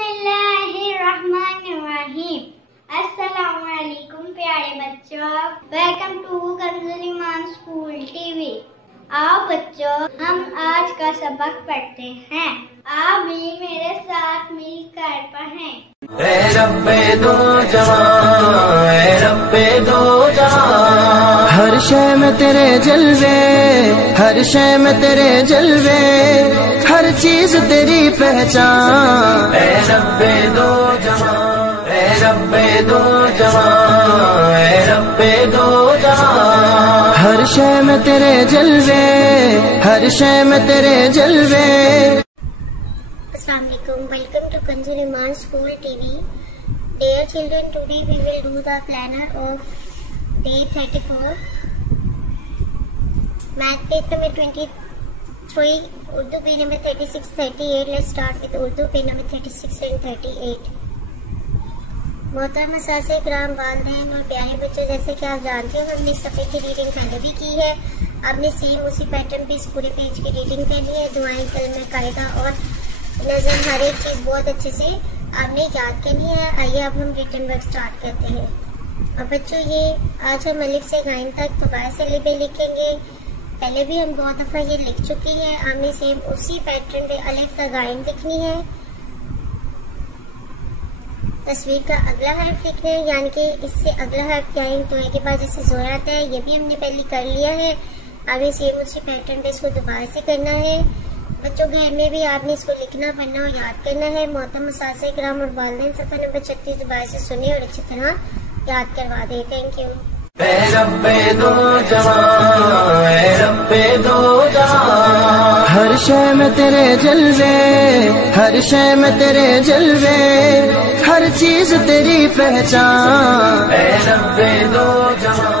बिस्मिल्लाहिर्रहमानिर्रहीम। अस्सलाम वालेकुम प्यारे बच्चों, welcome to Kanzul Iman school TV. आओ बच्चों, हम आज का सबक पढ़ते हैं। आप भी मेरे साथ मिलकर पढ़ें। ऐ रब्बे दो जहां, ऐ रब्बे दो जहां, हर शय में तेरे जलवे, हर शय में तेरे जलवे, हर चीज तेरी पहचान। ऐ रब्बे दो जहां, ऐ रब्बे दो जहां, ऐ रब्बे दो जहां, हर शय में तेरे जलवे, हर शय में तेरे जलवे। Assalamualaikum. Welcome to Kanzul Iman School TV. Dear children, today we will do the planner of day 34. Math page number 23, Urdu page number 36, 38. Let's start with Urdu page number 36 and 38. मोहतरम असातिज़ा इकराम, वालिदैन और प्यारे बच्चों, जैसे कि आप जानते हो हमने इस सफ़े की रीडिंग पहले भी की है। आपने सेम उसी पैटर्न पे इस पूरे पेज की रीडिंग करनी है। दुआएं, कलमे, कायदा और नज़म, हर एक चीज़ बहुत अच्छे से आपने याद करनी है। आइए अब हम रिटन वर्क स्टार्ट करते हैं। और बच्चों, ये आज हम अलिफ से गाइन तक दोबारा से लिबे लिखेंगे। पहले भी हम बहुत दफ़ा ये लिख चुकी है। आपने सेम उसी पैटर्न पे अलिफ का गाइन लिखनी है। तस्वीर का अगला हर्फ लिखना है, यानी कि इससे अगला हर्फ क्या है, तो के बाद जैसे जोर आता है, ये भी हमने पहले कर लिया है। अभी सेम उसी पैटर्न पे इसको दोबारा से करना है। बच्चों, घर में भी आपने इसको लिखना, पढ़ना और याद करना है। मोहतरम असातिज़ा इकराम और वालिदैन सफ़ा नंबर 36 दोबारा से सुने और अच्छी तरह याद करवा दें। Thank you. ऐ रब्बे दो जहां, ऐ रब्बे दो जहां, हर शय में तेरे जलवे, हर शय में तेरे जलवे, हर चीज तेरी पहचान। ऐ रब्बे दो जहां।